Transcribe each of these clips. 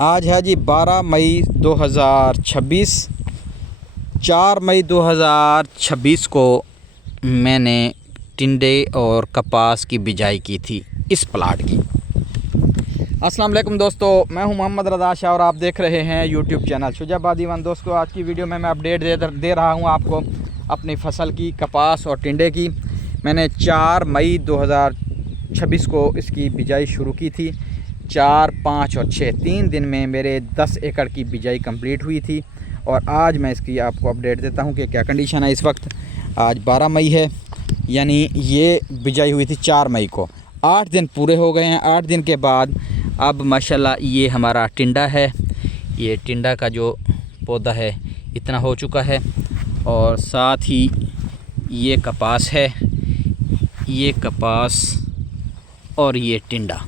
आज है जी 12 मई 2026। 4 मई 2026 को मैंने टिंडे और कपास की बिजाई की थी इस प्लाट की। अस्सलाम वालेकुम दोस्तों, मैं हूं मोहम्मद रज़ा शाह और आप देख रहे हैं यूट्यूब चैनल शुजाबादी वन। दोस्तों, आज की वीडियो में मैं अपडेट दे रहा हूं आपको अपनी फसल की, कपास और टिंडे की। मैंने 4 मई 2026 को इसकी बिजाई शुरू की थी। 4, 5 और 6 3 दिन में मेरे 10 एकड़ की बिजाई कंप्लीट हुई थी। और आज मैं इसकी आपको अपडेट देता हूं कि क्या कंडीशन है इस वक्त। आज 12 मई है, यानी ये बिजाई हुई थी 4 मई को। 8 दिन पूरे हो गए हैं। 8 दिन के बाद अब माशाल्लाह ये हमारा टिंडा है। ये टिंडा का जो पौधा है इतना हो चुका है, और साथ ही ये कपास है, ये कपास और ये टिंडा।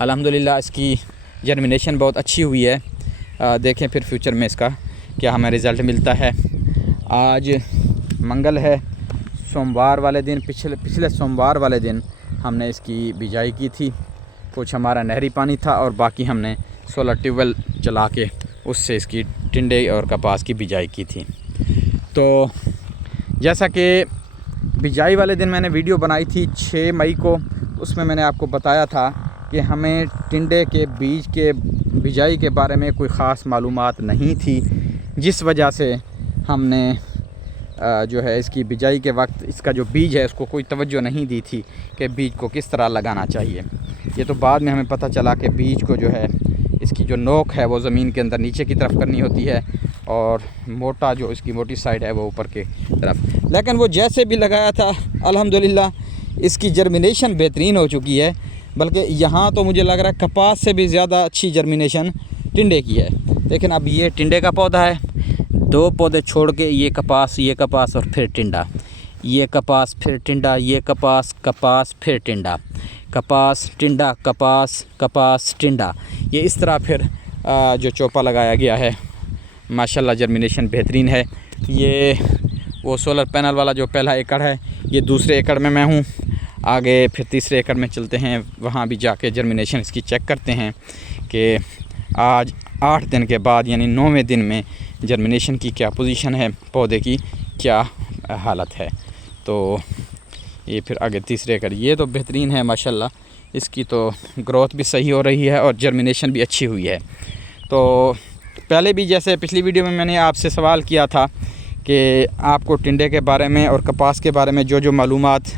अल्हम्दुलिल्लाह इसकी जर्मिनेशन बहुत अच्छी हुई है। देखें फिर फ्यूचर में इसका क्या हमें रिज़ल्ट मिलता है। आज मंगल है, सोमवार वाले दिन पिछले सोमवार वाले दिन हमने इसकी बिजाई की थी। कुछ हमारा नहरी पानी था और बाकी हमने सोलर ट्यूबवेल चला के उससे इसकी टिंडे और कपास की बिजाई की थी। तो जैसा कि बिजाई वाले दिन मैंने वीडियो बनाई थी 6 मई को, उसमें मैंने आपको बताया था कि हमें टिंडे के बीज के बिजाई के बारे में कोई ख़ास मालूमात नहीं थी, जिस वजह से हमने जो है इसकी बिजाई के वक्त इसका जो बीज है उसको कोई तवज्जो नहीं दी थी कि बीज को किस तरह लगाना चाहिए। ये तो बाद में हमें पता चला कि बीज को जो है इसकी जो नोक है वो ज़मीन के अंदर नीचे की तरफ करनी होती है, और मोटा जो इसकी मोटी साइड है वो ऊपर के तरफ। लेकिन वो जैसे भी लगाया था अल्हम्दुलिल्लाह इसकी जर्मिनेशन बेहतरीन हो चुकी है। बल्कि यहाँ तो मुझे लग रहा है कपास से भी ज़्यादा अच्छी जर्मिनेशन टिंडे की है। लेकिन अब ये टिंडे का पौधा है, 2 पौधे छोड़ के ये कपास और फिर टिंडा, ये कपास फिर टिंडा, ये कपास फिर टिंडा, कपास टिंडा, कपास टिंडा। ये इस तरह फिर जो चौपा लगाया गया है, माशाल्लाह जर्मिनेशन बेहतरीन है। ये वो सोलर पैनल वाला जो पहला एकड़ है, ये दूसरे एकड़ में मैं हूँ। आगे फिर तीसरे एकड़ में चलते हैं, वहाँ भी जाके जर्मिनेशन इसकी चेक करते हैं कि आज 8 दिन के बाद यानी 9वें दिन में जर्मिनेशन की क्या पोजीशन है, पौधे की क्या हालत है। तो ये फिर आगे तीसरे एकड़, ये तो बेहतरीन है माशाल्लाह, इसकी तो ग्रोथ भी सही हो रही है और जर्मिनेशन भी अच्छी हुई है। तो पहले भी जैसे पिछली वीडियो में मैंने आपसे सवाल किया था कि आपको टिंडे के बारे में और कपास के बारे में जो मालूमात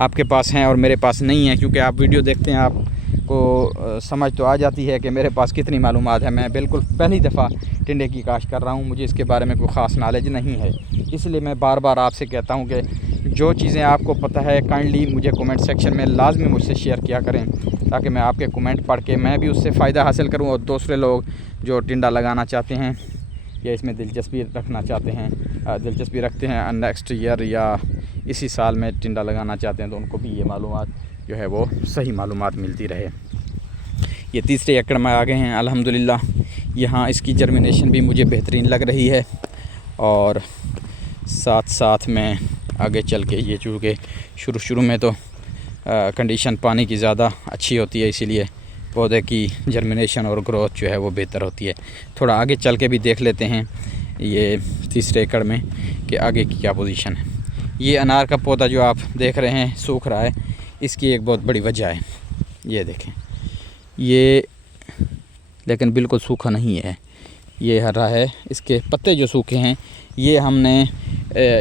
आपके पास हैं और मेरे पास नहीं है, क्योंकि आप वीडियो देखते हैं आपको समझ तो आ जाती है कि मेरे पास कितनी मालूमात है। मैं बिल्कुल पहली दफ़ा टिंडे की काश्त कर रहा हूँ, मुझे इसके बारे में कोई ख़ास नॉलेज नहीं है। इसलिए मैं बार बार आपसे कहता हूँ कि जो चीज़ें आपको पता है काइंडली मुझे कमेंट सेक्शन में लाजमी मुझसे शेयर किया करें, ताकि मैं आपके कमेंट पढ़ के मैं भी उससे फ़ायदा हासिल करूँ और दूसरे लोग जो टिंडा लगाना चाहते हैं या इसमें दिलचस्पी रखते हैं नेक्स्ट ईयर या इसी साल में टिंडा लगाना चाहते हैं, तो उनको भी ये मालूमात जो है वो सही मालूमात मिलती रहे। ये तीसरे एकड़ में आ गए हैं अल्हम्दुलिल्लाह। यहाँ इसकी जर्मिनेशन भी मुझे बेहतरीन लग रही है, और साथ साथ में आगे चल के ये चूँकि शुरू में तो कंडीशन पानी की ज़्यादा अच्छी होती है, इसीलिए पौधे की जर्मिनेशन और ग्रोथ जो है वो बेहतर होती है। थोड़ा आगे चल के भी देख लेते हैं ये तीसरे एकड़ में कि आगे की क्या पोजीशन है। ये अनार का पौधा जो आप देख रहे हैं सूख रहा है, इसकी एक बहुत बड़ी वजह है। ये देखें, ये लेकिन बिल्कुल सूखा नहीं है, ये हरा है। इसके पत्ते जो सूखे हैं, ये हमने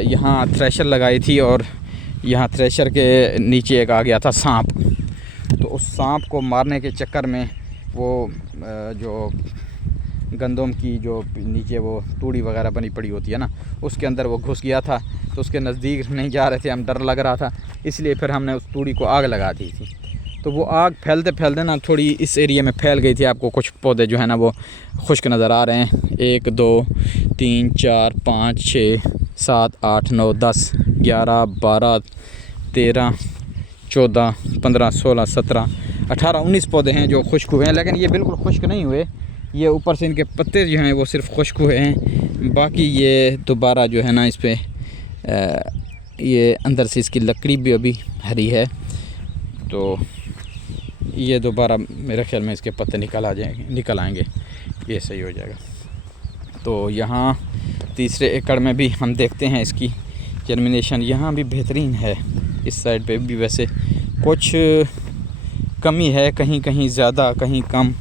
यहाँ थ्रेशर लगाई थी और यहाँ थ्रेशर के नीचे एक आ गया था सांप। तो उस सांप को मारने के चक्कर में वो जो गंदम की जो नीचे वो तूड़ी वगैरह बनी पड़ी होती है ना, उसके अंदर वो घुस गया था। तो उसके नज़दीक नहीं जा रहे थे हम, डर लग रहा था, इसलिए फिर हमने उस तूड़ी को आग लगा दी थी। तो वो आग फैलते ना थोड़ी इस एरिया में फैल गई थी। आपको कुछ पौधे जो है ना वो खुश्क नज़र आ रहे हैं। 1 2 3 4 5 6 7 8 9 10 11 12 13 14 15 16 17 18 19 पौधे हैं जो खुश्क हुए हैं, लेकिन ये बिल्कुल खुश्क नहीं हुए। ये ऊपर से इनके पत्ते जो हैं वो सिर्फ खुश्क हुए हैं, बाकी ये दोबारा जो है ना इस पर ये अंदर से इसकी लकड़ी भी अभी हरी है। तो ये दोबारा मेरे ख्याल में इसके पत्ते निकल आएंगे, ये सही हो जाएगा। तो यहाँ तीसरे एकड़ में भी हम देखते हैं इसकी जर्मिनेशन, यहाँ भी बेहतरीन है। इस साइड पे भी वैसे कुछ कमी है, कहीं कहीं ज़्यादा कहीं कम।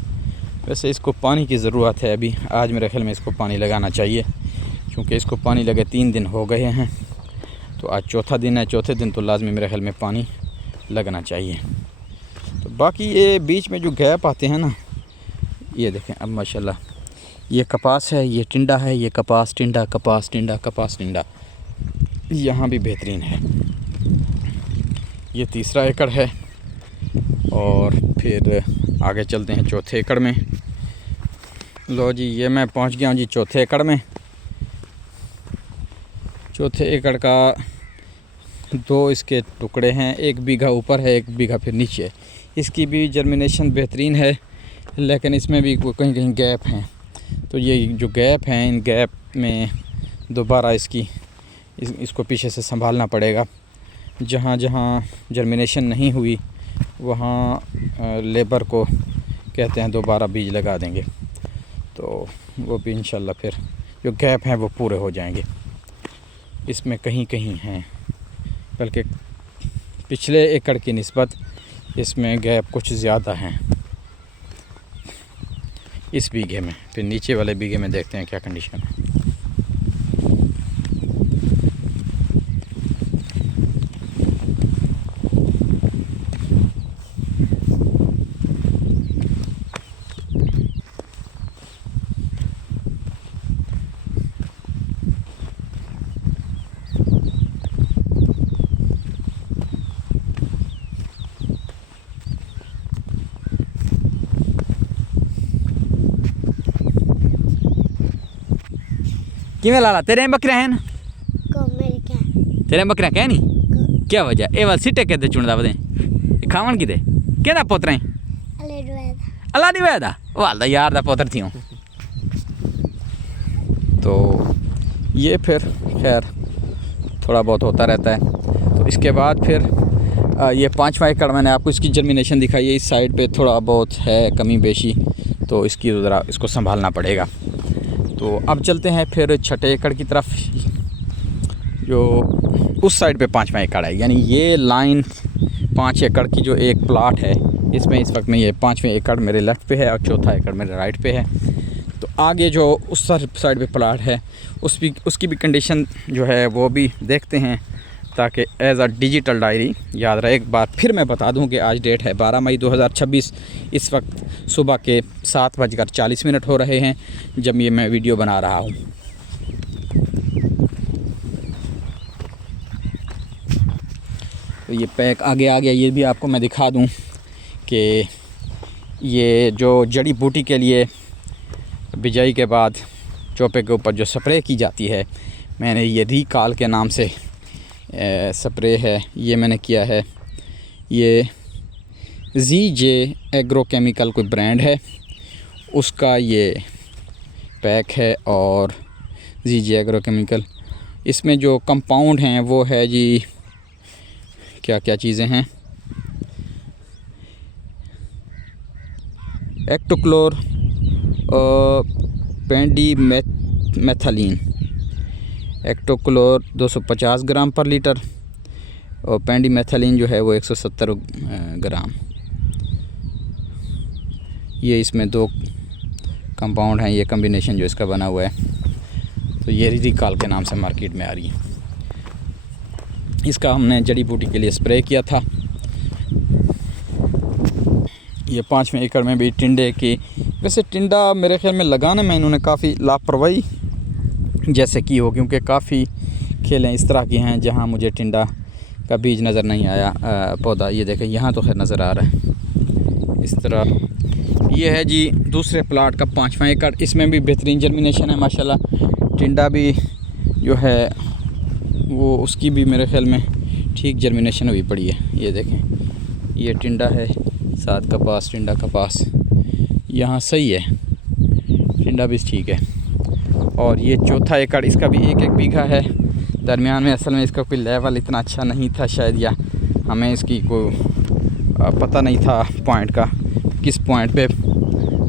वैसे इसको पानी की ज़रूरत है अभी, आज मेरे ख्याल में इसको पानी लगाना चाहिए, क्योंकि इसको पानी लगे 3 दिन हो गए हैं। तो आज चौथा दिन है, चौथे दिन तो लाजमी मेरे ख्याल में पानी लगना चाहिए। तो बाकी ये बीच में जो गैप आते हैं ना, ये देखें अब माशाल्लाह ये कपास है, ये टिंडा है, ये कपास टिंडा, कपास टिंडा, कपास टिंडा, यहाँ भी बेहतरीन है। ये तीसरा एकड़ है और फिर आगे चलते हैं चौथे एकड़ में। लो जी, ये मैं पहुंच गया हूं जी चौथे एकड़ में। चौथे एकड़ का 2 इसके टुकड़े हैं, 1 बीघा ऊपर है, 1 बीघा फिर नीचे है। इसकी भी जर्मिनेशन बेहतरीन है, लेकिन इसमें भी कहीं कहीं गैप हैं। तो ये जो गैप हैं, इन गैप में दोबारा इसको पीछे से संभालना पड़ेगा। जहाँ जहाँ जर्मिनेशन नहीं हुई वहाँ लेबर को कहते हैं दोबारा बीज लगा देंगे, तो वो भी इंशाल्लाह फिर जो गैप हैं वो पूरे हो जाएंगे। इसमें कहीं कहीं हैं, बल्कि पिछले एकड़ की निस्बत इसमें गैप कुछ ज़्यादा हैं इस बीघे में। फिर नीचे वाले बीघे में देखते हैं क्या कंडीशन है। किमें लाला तेरे बकरियां हैं ना? तेरे बकरियां कह नहीं क्या वजह? ए वाल सिटे कहते चुनदा बदे खावन की दे केदा पुत्र है? अल्लाह दी वजह वाल दा यार दा पुत्र थी। तो ये फिर खैर थोड़ा बहुत होता रहता है। तो इसके बाद फिर ये 5वां एकड़ मैंने आपको इसकी जर्मिनेशन दिखाई है। इस साइड पे थोड़ा बहुत है कमी बेशी, तो इसकी ज़रा इसको संभालना पड़ेगा। तो अब चलते हैं फिर छठे एकड़ की तरफ, जो उस साइड पे 5वां एकड़ है। यानी ये लाइन 5 एकड़ की जो एक प्लाट है, इसमें इस वक्त में ये 5वें एकड़ मेरे लेफ़्ट पे है और चौथा एकड़ मेरे राइट पे है। तो आगे जो उस साइड पे प्लाट है उसकी भी कंडीशन जो है वो भी देखते हैं, ताकि एज़ अ डिजिटल डायरी याद रहे। एक बार फिर मैं बता दूं कि आज डेट है 12 मई 2026। इस वक्त सुबह के 7:40 हो रहे हैं जब ये मैं वीडियो बना रहा हूं। तो ये पैक आगे आ गया। ये भी आपको मैं दिखा दूं कि ये जो जड़ी बूटी के लिए बिजाई के बाद चौपे के ऊपर जो स्प्रे की जाती है, मैंने ये रिकॉल के नाम से स्प्रे है, ये मैंने किया है। ये ZJ एग्रोकेमिकल कोई ब्रांड है, उसका ये पैक है। और ZJ एग्रोकेमिकल, इसमें जो कंपाउंड हैं वो है जी, क्या क्या चीज़ें हैं, एक्टोक्लोर, पेंडीमेथालीन, एक्टोक्लोर 250 ग्राम पर लीटर और पेंडीमेथालीन जो है वो 170 ग्राम। ये इसमें 2 कंपाउंड हैं, ये कम्बिनेशन जो इसका बना हुआ है। तो ये रिकॉल के नाम से मार्केट में आ रही है। इसका हमने जड़ी बूटी के लिए स्प्रे किया था। ये 5वें एकड़ में भी टिंडे की, वैसे टिंडा मेरे ख्याल में लगाने में इन्होंने काफ़ी लापरवाही जैसे की हो, क्योंकि काफ़ी खेलें इस तरह की हैं जहां मुझे टिंडा का बीज नज़र नहीं आया। पौधा ये देखें यहाँ तो खैर नज़र आ रहा है इस तरह। ये है जी दूसरे प्लाट का 5वां एकड़, इसमें भी बेहतरीन जर्मिनेशन है माशाल्लाह। टिंडा भी जो है वो उसकी भी मेरे ख्याल में ठीक जर्मिनेशन हुई पड़ी है। ये देखें ये टिंडा है, साथ कपास टिंडा कपास यहाँ सही है, टिंडा भी ठीक है। और ये चौथा एकड़, इसका भी 1-1 बीघा है। दरमियान में असल में इसका कोई लेवल इतना अच्छा नहीं था शायद, या हमें इसकी कोई पता नहीं था पॉइंट का, किस पॉइंट पे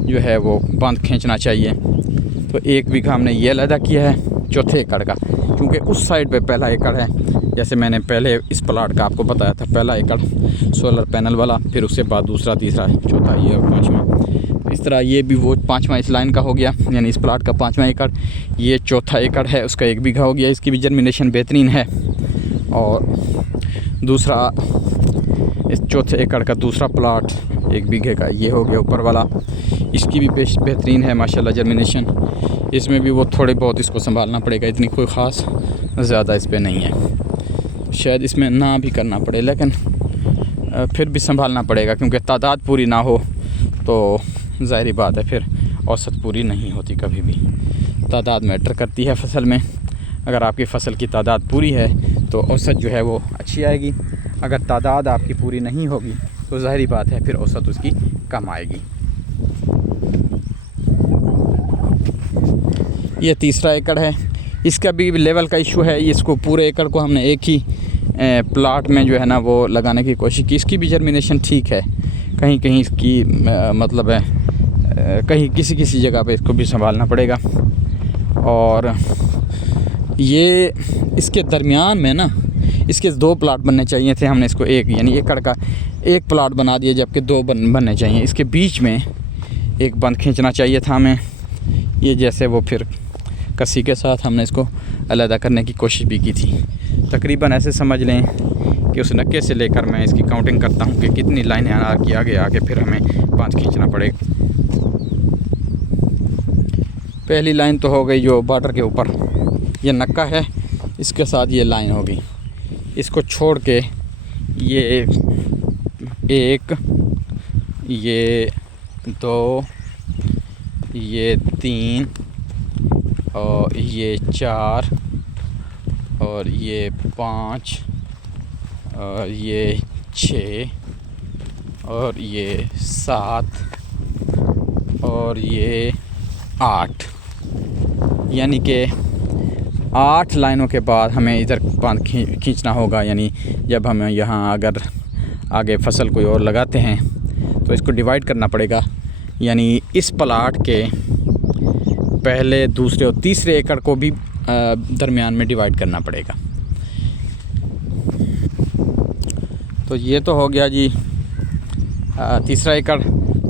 जो है वो बंद खींचना चाहिए। तो 1 बीघा हमने ये अलहदा किया है चौथे एकड़ का, क्योंकि उस साइड पे पहला एकड़ है। जैसे मैंने पहले इस प्लाट का आपको बताया था, पहला एकड़ सोलर पैनल वाला, फिर उसके बाद दूसरा, तीसरा, चौथा, ये और 5वां। इस तरह ये भी वो 5वां इस लाइन का हो गया, यानी इस प्लाट का 5वां एकड़। ये चौथा एकड़ है, उसका 1 बीघा हो गया। इसकी भी जर्मिनेशन बेहतरीन है। और दूसरा इस चौथे एकड़ का दूसरा प्लाट 1 बीघे का ये हो गया ऊपर वाला, इसकी भी बेहतरीन है माशाल्लाह जर्मिनेशन। इसमें भी वो थोड़े बहुत इसको संभालना पड़ेगा, इतनी कोई ख़ास ज़्यादा इस पर नहीं है। शायद इसमें ना भी करना पड़े, लेकिन फिर भी संभालना पड़ेगा, क्योंकि तादाद पूरी ना हो तो ज़ाहिर बात है फिर औसत पूरी नहीं होती। कभी भी तादाद मैटर करती है फसल में। अगर आपकी फ़सल की तादाद पूरी है तो औसत जो है वो अच्छी आएगी। अगर तादाद आपकी पूरी नहीं होगी तो ज़ाहिर बात है फिर औसत उसकी कम आएगी। ये तीसरा एकड़ है, इसका भी लेवल का इशू है। इसको पूरे एकड़ को हमने एक ही प्लाट में जो है ना वो लगाने की कोशिश की। इसकी भी जर्मिनेशन ठीक है, कहीं कहीं इसकी मतलब है कहीं किसी जगह पे इसको भी संभालना पड़ेगा। और ये इसके दरमियान में ना इसके 2 प्लाट बनने चाहिए थे। हमने इसको एक यानी एकड़ का 1 प्लाट बना दिया, जबकि 2 बनने चाहिए। इसके बीच में एक बंद खींचना चाहिए था हमें। ये जैसे वो फिर कसी के साथ हमने इसको अलहदा करने की कोशिश भी की थी। तकरीबन ऐसे समझ लें कि उस नक्के से लेकर मैं इसकी काउंटिंग करता हूँ कि कितनी लाइनें आगे फिर हमें बंद खींचना पड़ेगा। पहली लाइन तो हो गई जो बॉर्डर के ऊपर ये नक्का है, इसके साथ ये लाइन होगी। इसको छोड़ के ये 1, ये 2, ये 3 और ये 4 और ये 5 और ये 6 और ये 7 और ये 8, यानी कि 8 लाइनों के बाद हमें इधर बांध खींचना होगा। यानी जब हम यहाँ अगर आगे फसल कोई और लगाते हैं तो इसको डिवाइड करना पड़ेगा। यानी इस प्लाट के पहले, दूसरे और तीसरे एकड़ को भी दरमियान में डिवाइड करना पड़ेगा। तो ये तो हो गया जी तीसरा एकड़।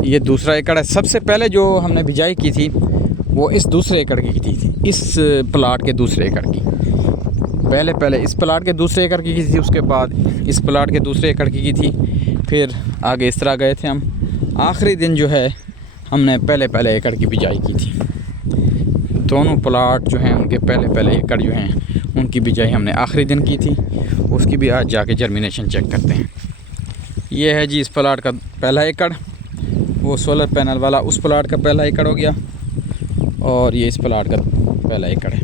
ये दूसरा एकड़ है। सबसे पहले जो हमने बिजाई की थी वो इस दूसरे एकड़ की थी, इस प्लाट के दूसरे एकड़ की। पहले इस प्लाट के दूसरे एकड़ की थी, उसके बाद इस प्लाट के दूसरे एकड़ की थी, फिर आगे इस तरह गए थे हम। आखिरी दिन जो है हमने पहले एकड़ की बिजाई की थी। दोनों प्लाट जो हैं उनके पहले एकड़ जो हैं उनकी बिजाई हमने आखिरी दिन की थी। उसकी भी आज जाके जर्मिनेशन चेक करते हैं। ये है जी इस प्लाट का पहला एकड़, वो सोलर पैनल वाला उस प्लाट का पहला एकड़ हो गया, और ये इस प्लाट का पहला एकड़ है।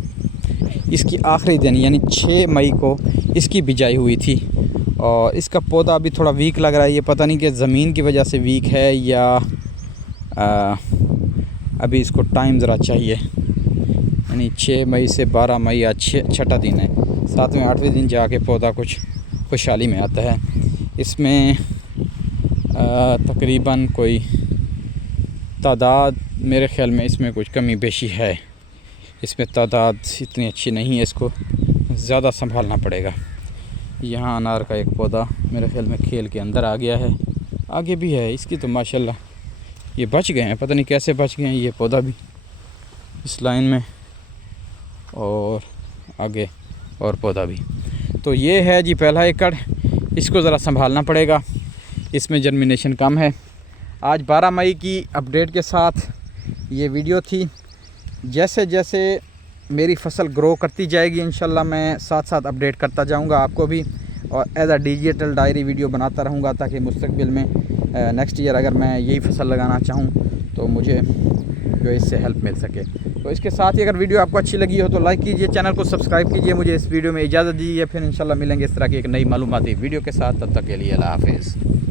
इसकी आखिरी दिन यानी 6 मई को इसकी बिजाई हुई थी। और इसका पौधा अभी थोड़ा वीक लग रहा है। ये पता नहीं कि ज़मीन की वजह से वीक है या अभी इसको टाइम ज़रा चाहिए। यानी 6 मई से 12 मई या 6वां दिन है, 7वें 8वें दिन जाके पौधा कुछ खुशहाली में आता है। इसमें तकरीबन कोई तादाद मेरे ख़्याल में इसमें कुछ कमी बेशी है। इसमें तादाद इतनी अच्छी नहीं है, इसको ज़्यादा संभालना पड़ेगा। यहाँ अनार का एक पौधा मेरे ख़्याल में खेल के अंदर आ गया है, आगे भी है। इसकी तो माशाल्लाह ये बच गए हैं, पता नहीं कैसे बच गए हैं। ये पौधा भी इस लाइन में और आगे और पौधा भी। तो ये है जी पहला एकड़, इसको ज़रा संभालना पड़ेगा। इसमें जर्मिनेशन कम है। आज 12 मई की अपडेट के साथ ये वीडियो थी। जैसे जैसे मेरी फसल ग्रो करती जाएगी इंशाल्लाह मैं साथ साथ अपडेट करता जाऊंगा आपको भी, और as a digital diary video बनाता रहूंगा, ताकि मुस्तकबिल में नेक्स्ट ईयर अगर मैं यही फसल लगाना चाहूँ तो मुझे जो इससे हेल्प मिल सके। तो इसके साथ ही अगर वीडियो आपको अच्छी लगी हो तो लाइक कीजिए, चैनल को सब्सक्राइब कीजिए। मुझे इस वीडियो में इजाज़त दीजिए, फिर इंशाल्लाह मिलेंगे इस तरह की एक नई मालूमाती वीडियो के साथ। तब तक के लिए अल्लाह हाफ़िज़।